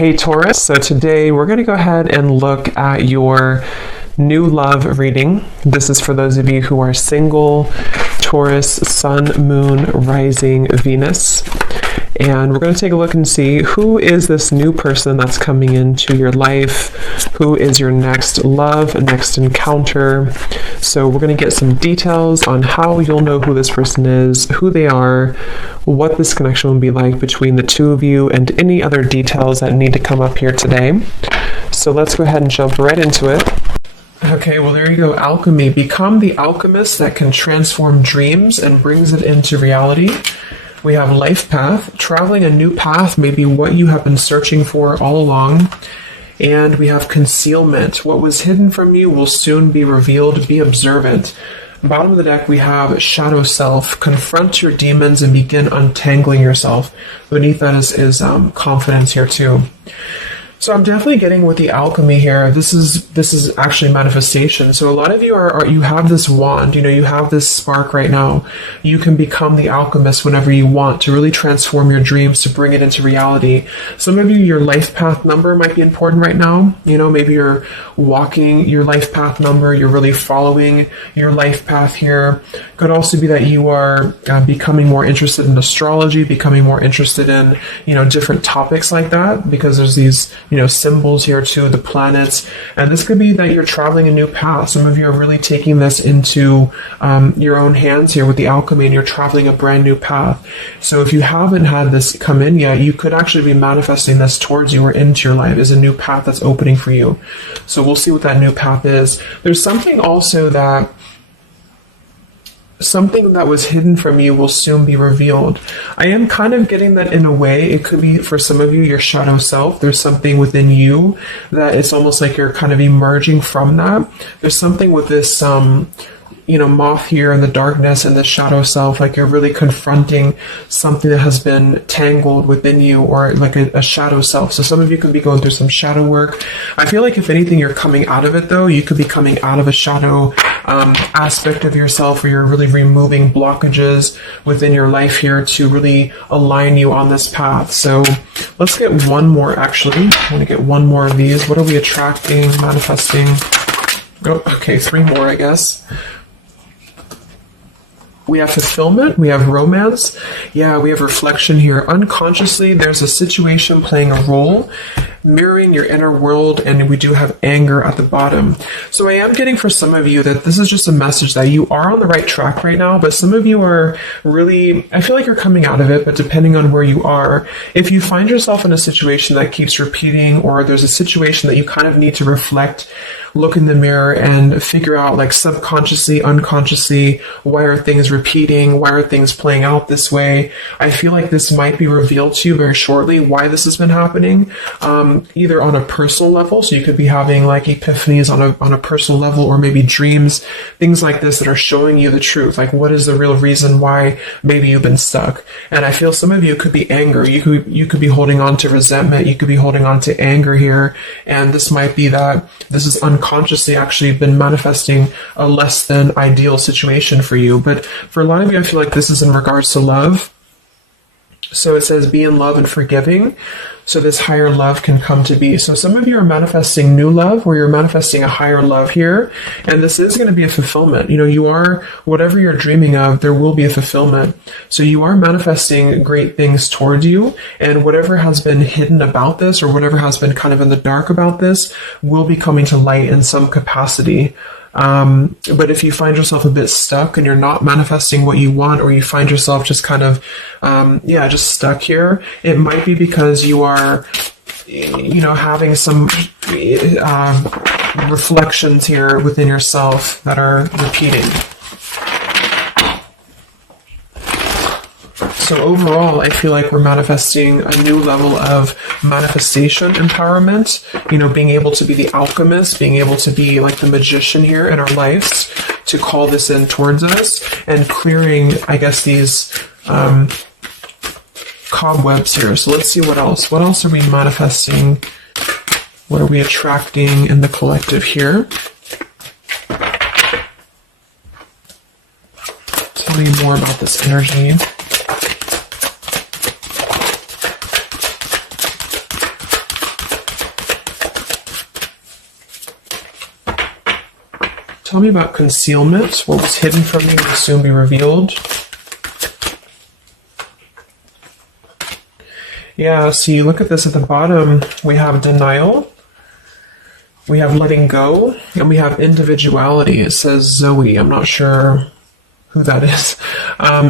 Hey Taurus, so today we're going to go ahead and look at your new love reading. This is for those of you who are single, Taurus, Sun, Moon, Rising, Venus. And we're going to take a look and see who is this new person that's coming into your life, who is your next love, next encounter. So we're going to get some details on how you'll know who this person is, who they are, what this connection will be like between the two of you, and any other details that need to come up here today. So let's go ahead and jump right into it. Okay, well there you go, alchemy. Become the alchemist that can transform dreams and brings it into reality. We have life path. Traveling a new path may be what you have been searching for all along. And we have concealment. What was hidden from you will soon be revealed. Be observant. Bottom of the deck, we have shadow self. Confront your demons and begin untangling yourself. Beneath that is confidence here too. So I'm definitely getting with the alchemy here. This is actually manifestation. So a lot of you you have this wand, you have this spark right now. You can become the alchemist whenever you want to really transform your dreams, to bring it into reality. Some of you, your life path number might be important right now. Maybe you're walking your life path number. You're really following your life path here. Could also be that you are becoming more interested in astrology, becoming more interested in, different topics like that, because there's these symbols here too, the planets. And this could be that you're traveling a new path. Some of you are really taking this into your own hands here with the alchemy, and you're traveling a brand new path. So if you haven't had this come in yet, you could actually be manifesting this towards you or into your life as a new path that's opening for you. So we'll see what that new path is. There's something also that something that was hidden from you will soon be revealed. I am kind of getting that in a way. It could be for some of you, your shadow self. There's something within you that it's almost like you're kind of emerging from that. There's something with this, moth here in the darkness and the shadow self, like you're really confronting something that has been tangled within you, or like a shadow self. So some of you could be going through some shadow work. I feel like if anything, you're coming out of it though. You could be coming out of a shadow aspect of yourself where you're really removing blockages within your life here to really align you on this path. So let's get one more actually. I want to get one more of these. What are we attracting, manifesting? Oh, okay, 3 more, I guess. We have fulfillment, we have romance, we have reflection here. Unconsciously, there's a situation playing a role, mirroring your inner world, and we do have anger at the bottom. So I am getting for some of you that this is just a message that you are on the right track right now, but some of you are really, I feel like you're coming out of it, but depending on where you are, if you find yourself in a situation that keeps repeating, or there's a situation that you kind of need to reflect, look in the mirror and figure out, like, subconsciously, unconsciously, why are things repeating? Why are things playing out this way? I feel like this might be revealed to you very shortly, why this has been happening, either on a personal level. So you could be having like epiphanies on a personal level, or maybe dreams, things like this that are showing you the truth. Like, what is the real reason why maybe you've been stuck? And I feel some of you could be anger. You could be holding on to resentment. You could be holding on to anger here. And this might be that this is unconsciously actually been manifesting a less than ideal situation for you. But for a lot of you, I feel like this is in regards to love. So it says be in love and forgiving, so this higher love can come to be. So some of you are manifesting new love, or you're manifesting a higher love here, and this is going to be a fulfillment. You are, whatever you're dreaming of, there will be a fulfillment. So you are manifesting great things towards you, and whatever has been hidden about this, or whatever has been kind of in the dark about this, will be coming to light in some capacity. But if you find yourself a bit stuck and you're not manifesting what you want, or you find yourself just kind of, just stuck here, it might be because you are, having some reflections here within yourself that are repeating. So overall, I feel like we're manifesting a new level of manifestation empowerment, being able to be the alchemist, being able to be like the magician here in our lives, to call this in towards us, and clearing, I guess, these cobwebs here. So let's see what else. What else are we manifesting? What are we attracting in the collective here? Tell me more about this energy. Tell me about concealment. What was hidden from you will soon be revealed. Yeah, so you look at this at the bottom, we have denial, we have letting go, and we have individuality. It says Zoe. I'm not sure who that is.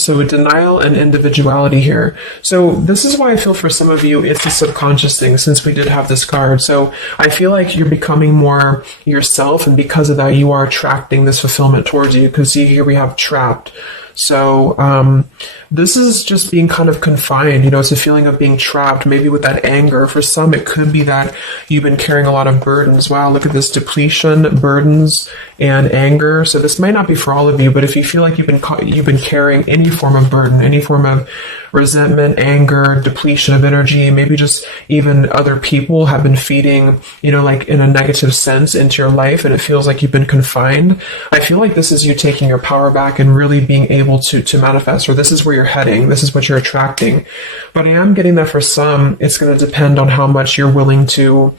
So denial and individuality here. So this is why I feel for some of you it's a subconscious thing, since we did have this card. So I feel like you're becoming more yourself, and because of that you are attracting this fulfillment towards you, because see here we have trapped. So this is just being kind of confined, it's a feeling of being trapped, maybe with that anger. For some, it could be that you've been carrying a lot of burdens. Wow, look at this: depletion, burdens, and anger. So this might not be for all of you, but if you feel like you've been carrying any form of burden, any form of resentment, anger, depletion of energy, maybe just even other people have been feeding, like in a negative sense into your life, and it feels like you've been confined. I feel like this is you taking your power back and really being able to manifest, or this is where you're heading, this is what you're attracting. But I am getting that for some, it's going to depend on how much you're willing to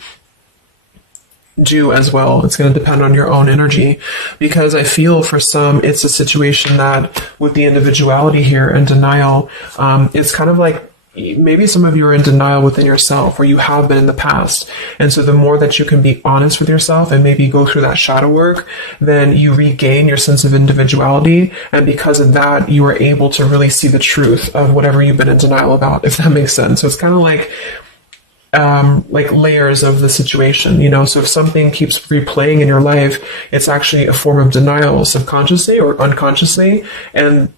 do as well. It's going to depend on your own energy, because I feel for some it's a situation that with the individuality here and denial, it's kind of like maybe some of you are in denial within yourself, or you have been in the past. And so the more that you can be honest with yourself and maybe go through that shadow work, then you regain your sense of individuality. And because of that, you are able to really see the truth of whatever you've been in denial about, if that makes sense. So it's kind of like layers of the situation, so if something keeps replaying in your life, it's actually a form of denial, subconsciously or unconsciously, and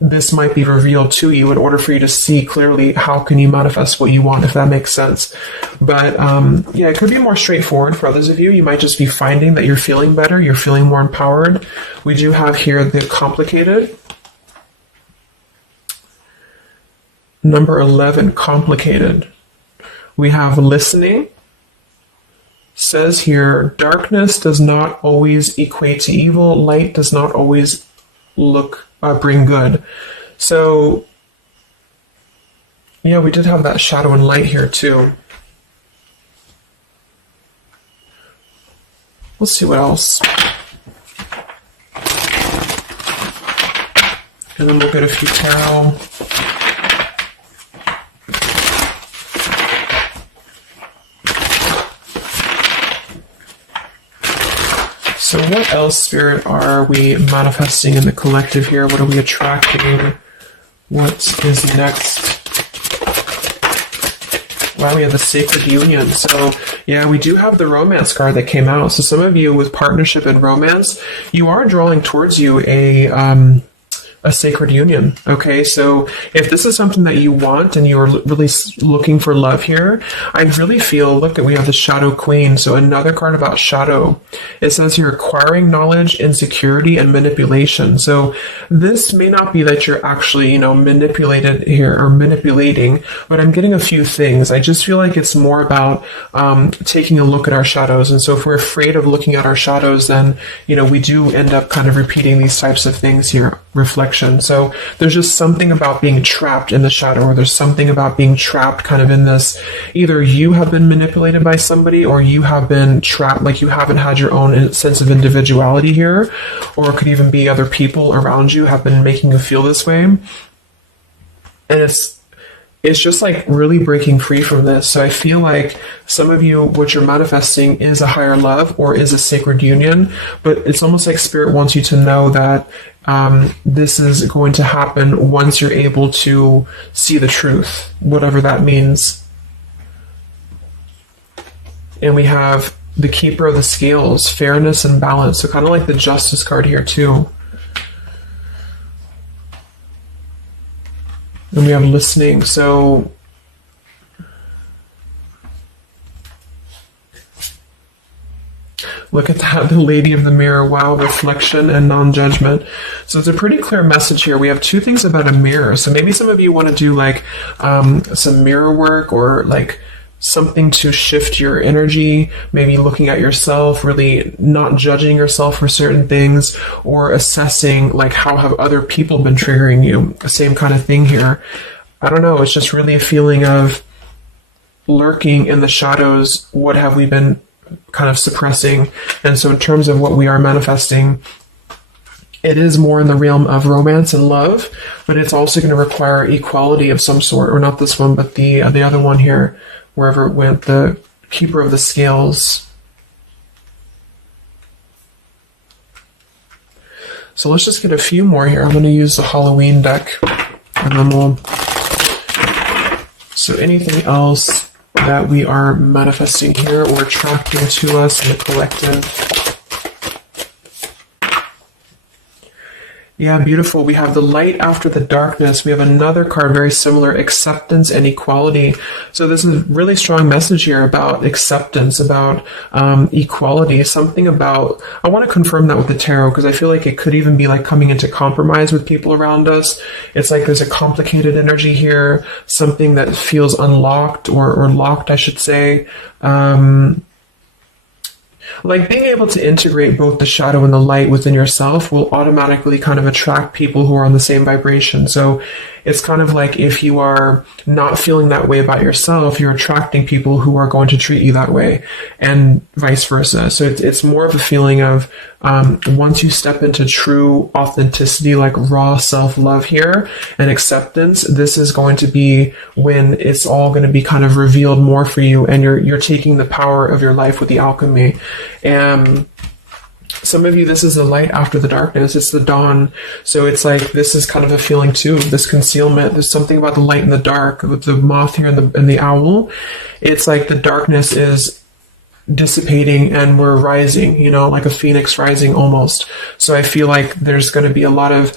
this might be revealed to you in order for you to see clearly how can you manifest what you want, if that makes sense. But it could be more straightforward for others of you. You might just be finding that you're feeling better, you're feeling more empowered. We do have here the complicated. Number 11, complicated. We have listening. Says here, darkness does not always equate to evil. Light does not always bring good. So, yeah, we did have that shadow and light here too. Let's see what else. And then we'll get a few tarot. So what else, Spirit, are we manifesting in the collective here? What are we attracting? What is next? Wow, we have the Sacred Union. So, yeah, we do have the Romance card that came out. So some of you with partnership and romance, you are drawing towards you a sacred union. Okay, so if this is something that you want and you're really looking for love here, I really feel, look, we have the Shadow Queen. So another card about shadow. It says you're acquiring knowledge, insecurity, and manipulation. So this may not be that you're actually, manipulated here or manipulating, but I'm getting a few things. I just feel like it's more about taking a look at our shadows. And so if we're afraid of looking at our shadows, then, we do end up kind of repeating these types of things here. Reflection. So there's just something about being trapped in the shadow, or there's something about being trapped kind of in this, either you have been manipulated by somebody, or you have been trapped, like you haven't had your own sense of individuality here, or it could even be other people around you have been making you feel this way. And it's just like really breaking free from this. So I feel like some of you, what you're manifesting is a higher love or is a sacred union, but it's almost like Spirit wants you to know that this is going to happen once you're able to see the truth, whatever that means. And we have the Keeper of the Scales, fairness and balance. So kind of like the Justice card here too. And we have listening. So look at that, the Lady of the Mirror. Wow, reflection and non-judgment. So it's a pretty clear message here. We have two things about a mirror. So maybe some of you want to do like some mirror work, or like something to shift your energy, maybe looking at yourself, really not judging yourself for certain things, or assessing like how have other people been triggering you. Same kind of thing here. I don't know, it's just really a feeling of lurking in the shadows. What have we been kind of suppressing. And so in terms of what we are manifesting, it is more in the realm of romance and love, but it's also going to require equality of some sort, or not this one, but the other one here, wherever it went, the keeper of the scales. So let's just get a few more here. I'm going to use the Halloween deck, and then we'll... So anything else that we are manifesting here or attracting to us in the collective? Yeah, beautiful. We have the light after the darkness. We have another card very similar, acceptance and equality. So this is a really strong message here about acceptance, about equality, something about, I want to confirm that with the tarot because I feel like it could even be like coming into compromise with people around us. It's like there's a complicated energy here, something that feels unlocked or locked, I should say. Like being able to integrate both the shadow and the light within yourself will automatically kind of attract people who are on the same vibration. So it's kind of like if you are not feeling that way about yourself, you're attracting people who are going to treat you that way, and vice versa. So it's more of a feeling of once you step into true authenticity, like raw self-love here and acceptance, this is going to be when it's all going to be kind of revealed more for you, and you're taking the power of your life with the alchemy. And some of you, this is the light after the darkness. It's the dawn. So it's like, this is kind of a feeling too, this concealment. There's something about the light and the dark, with the moth here and the owl. It's like the darkness is dissipating and we're rising, you know, like a phoenix rising almost. So I feel like there's going to be a lot of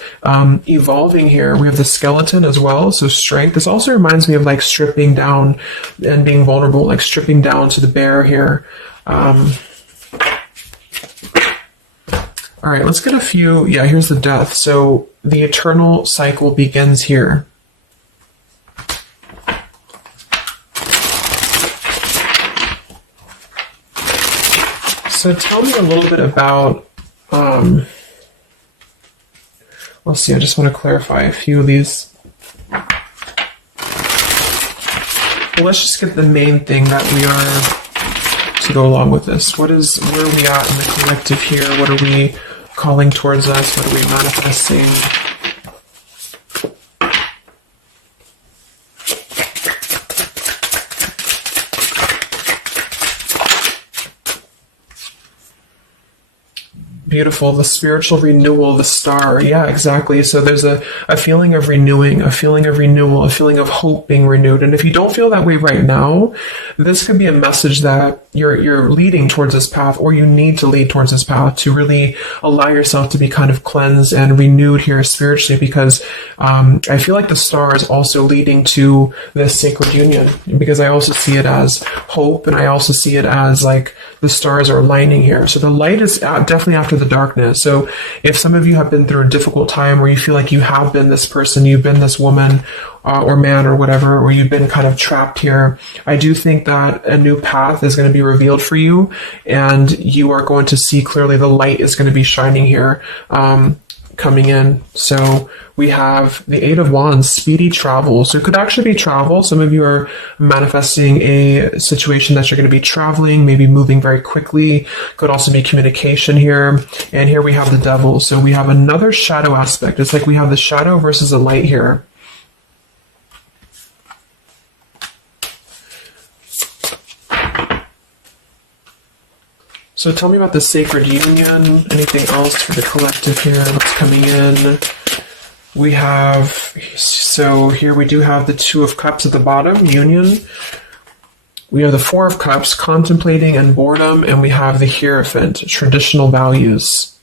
evolving here. We have the skeleton as well. So strength. This also reminds me of like stripping down and being vulnerable, like stripping down to the bare here. All right, let's get a few. Yeah, here's the death. So the eternal cycle begins here. So tell me a little bit about, let's see, I just want to clarify a few of these. Well, let's just get the main thing that we are to go along with this. Where are we at in the collective here? What are we calling towards us? What are we manifesting? Beautiful. The spiritual renewal, the star. Yeah, exactly. So there's a feeling of renewing, a feeling of renewal, a feeling of hope being renewed. And if you don't feel that way right now, this could be a message that you're leading towards this path, or you need to lead towards this path to really allow yourself to be kind of cleansed and renewed here spiritually, because I feel like the star is also leading to this sacred union, because I also see it as hope, and I also see it as like the stars are aligning here. So the light is definitely after the darkness. So if some of you have been through a difficult time where you feel like you have been this person, you've been this woman or man or whatever, or you've been kind of trapped here, I do think that a new path is going to be revealed for you, and you are going to see clearly the light is going to be shining here, coming in. So we have the Eight of Wands, speedy travel. So it could actually be travel. Some of you are manifesting a situation that you're going to be traveling, maybe moving very quickly. Could also be communication here. And here we have the Devil. So we have another shadow aspect. It's like we have the shadow versus the light here. So tell me about the sacred union. Anything else for the collective here that's coming in? We have, so here we do have the Two of Cups at the bottom, union. We have the Four of Cups, contemplating and boredom, and we have the Hierophant, traditional values.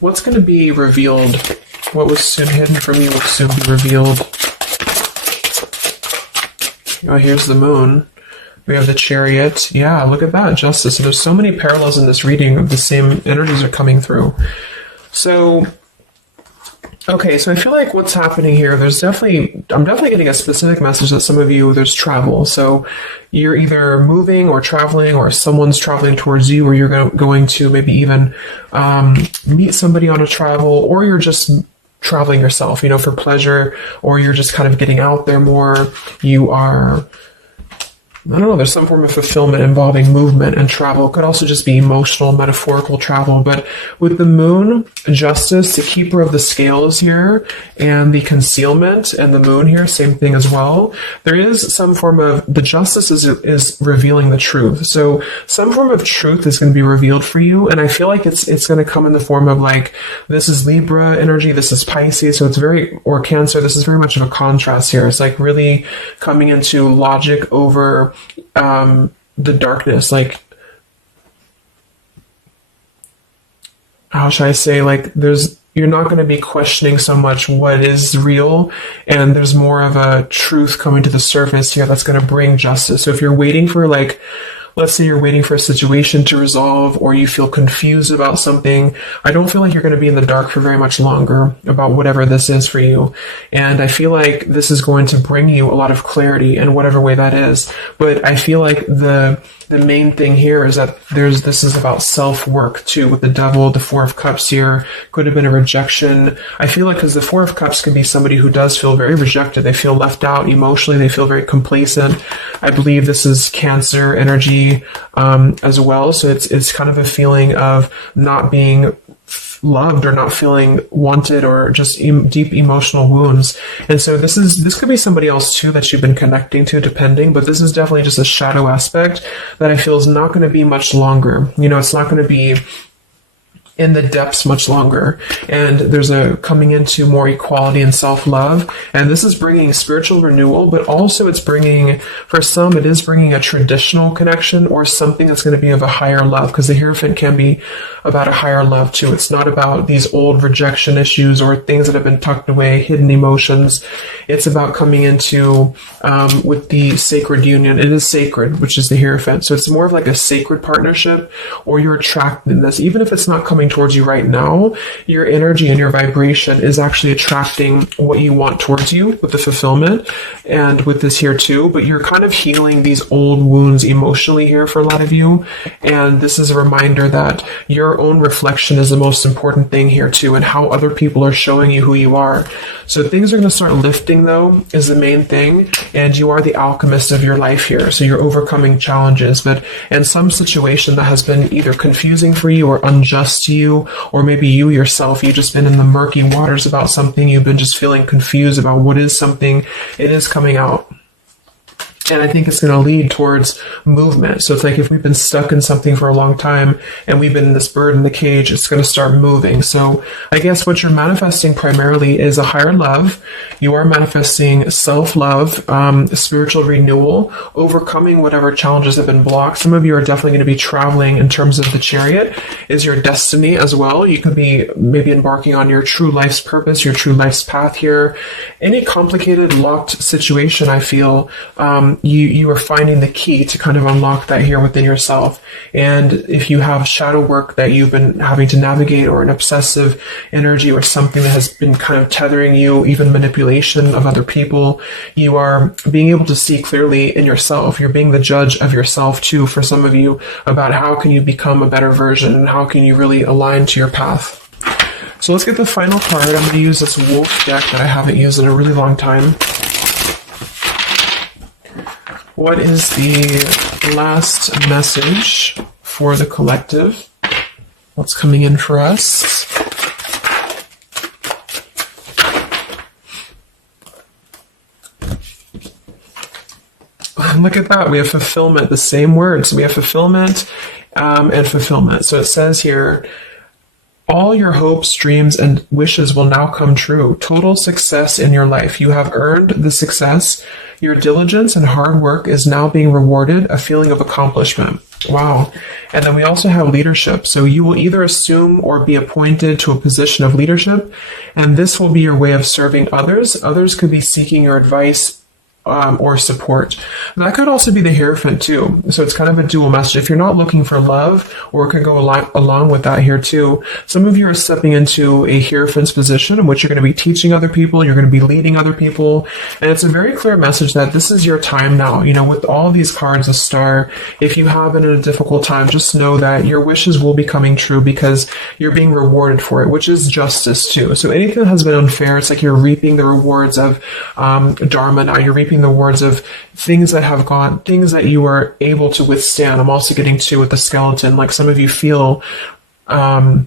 What's going to be revealed? What was soon hidden from you will soon be revealed. Oh, here's the Moon. We have the Chariot. Yeah, look at that, Justice. So there's so many parallels in this reading of the same energies are coming through. So, okay, so I feel like what's happening here, I'm definitely getting a specific message that some of you, there's travel. So you're either moving or traveling, or someone's traveling towards you, or you're going to maybe even meet somebody on a travel, or you're just traveling yourself, for pleasure, or you're just kind of getting out there more. You are, I don't know, there's some form of fulfillment involving movement and travel. It could also just be emotional, metaphorical travel. But with the moon, justice, the keeper of the scales here, and the concealment, and the moon here, same thing as well. There is some form of, the justice is revealing the truth. So some form of truth is going to be revealed for you. And I feel like it's going to come in the form of like, this is Libra energy, this is Pisces. So it's very, or Cancer, this is very much of a contrast here. It's like really coming into logic over the darkness, like, how should I say, like, you're not going to be questioning so much what is real, and there's more of a truth coming to the surface here that's going to bring justice. So if you're waiting for, like, let's say you're waiting for a situation to resolve, or you feel confused about something, I don't feel like you're going to be in the dark for very much longer about whatever this is for you. And I feel like this is going to bring you a lot of clarity in whatever way that is. But I feel like the main thing here is that this is about self-work too, with the Devil, the Four of Cups here. Could have been a rejection. I feel like because the Four of Cups can be somebody who does feel very rejected. They feel left out emotionally. They feel very complacent. I believe this is Cancer energy as well. So it's kind of a feeling of not being loved or not feeling wanted, or just deep emotional wounds. And so this could be somebody else too that you've been connecting to, depending, but this is definitely just a shadow aspect that I feel is not going to be much longer. It's not going to be in the depths much longer. And there's a coming into more equality and self-love. And this is bringing spiritual renewal, but also it's bringing, for some, it is bringing a traditional connection or something that's going to be of a higher love, because the Hierophant can be about a higher love too. It's not about these old rejection issues or things that have been tucked away, hidden emotions. It's about coming into, with the sacred union. It is sacred, which is the Hierophant. So it's more of like a sacred partnership, or you're attracting this, even if it's not coming towards you right now, your energy and your vibration is actually attracting what you want towards you with the fulfillment, and with this here too. But you're kind of healing these old wounds emotionally here for a lot of you. And this is a reminder that your own reflection is the most important thing here too, and how other people are showing you who you are. So things are going to start lifting though, is the main thing. And you are the alchemist of your life here. So you're overcoming challenges, but in some situation that has been either confusing for you or unjust to you, or maybe you yourself, you've just been in the murky waters about something, you've been just feeling confused about what is something, it is coming out. And I think it's going to lead towards movement. So it's like if we've been stuck in something for a long time and we've been in this bird in the cage, it's going to start moving. So I guess what you're manifesting primarily is a higher love. You are manifesting self-love, spiritual renewal, overcoming whatever challenges have been blocked. Some of you are definitely going to be traveling in terms of the Chariot is your destiny as well. You could be maybe embarking on your true life's purpose, your true life's path here. Any complicated, locked situation, I feel, you are finding the key to kind of unlock that here within yourself. And if you have shadow work that you've been having to navigate, or an obsessive energy, or something that has been kind of tethering you, even manipulation of other people, you are being able to see clearly in yourself. You're being the judge of yourself too, for some of you, about how can you become a better version, and how can you really align to your path. So let's get the final card. I'm going to use this wolf deck that I haven't used in a really long time. What is the last message for the collective? What's coming in for us? Look at that. We have fulfillment, the same words. We have fulfillment and fulfillment. So it says here, all your hopes, dreams, and wishes will now come true. Total success in your life. You have earned the success. Your diligence and hard work is now being rewarded, a feeling of accomplishment. Wow. And then we also have leadership. So you will either assume or be appointed to a position of leadership, and this will be your way of serving others. Others could be seeking your advice or support. That could also be the Hierophant too. So it's kind of a dual message. If you're not looking for love, or it could go along with that here too, some of you are stepping into a Hierophant's position in which you're going to be teaching other people, you're going to be leading other people, and it's a very clear message that this is your time now. You know, with all of these cards, a star, if you have been in a difficult time, just know that your wishes will be coming true because you're being rewarded for it, which is justice too. So anything that has been unfair, it's like you're reaping the rewards of Dharma now. You're reaping the rewards of things that have gone, things that you were able to withstand. I'm also getting to with the skeleton, like some of you feel very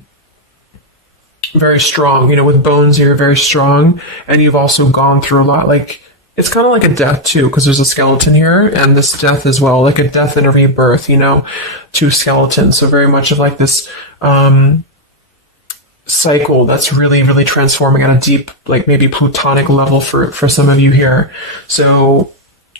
strong, you know, with bones, you're very strong, and you've also gone through a lot. Like, it's kind of like a death too, because there's a skeleton here, and this death as well, like a death and a rebirth, you know, two skeletons. So very much of like this cycle that's really, really transforming at a deep, like maybe plutonic level for some of you here. So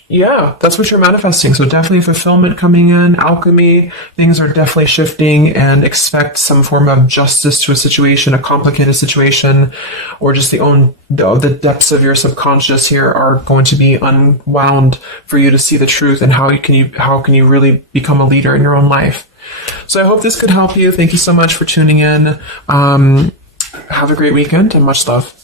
yeah, that's what you're manifesting. So definitely fulfillment coming in, alchemy, things are definitely shifting, and expect some form of justice to a situation, a complicated situation, or just the depths of your subconscious here are going to be unwound for you to see the truth and how can you really become a leader in your own life. So I hope this could help you. Thank you so much for tuning in. Have a great weekend and much love.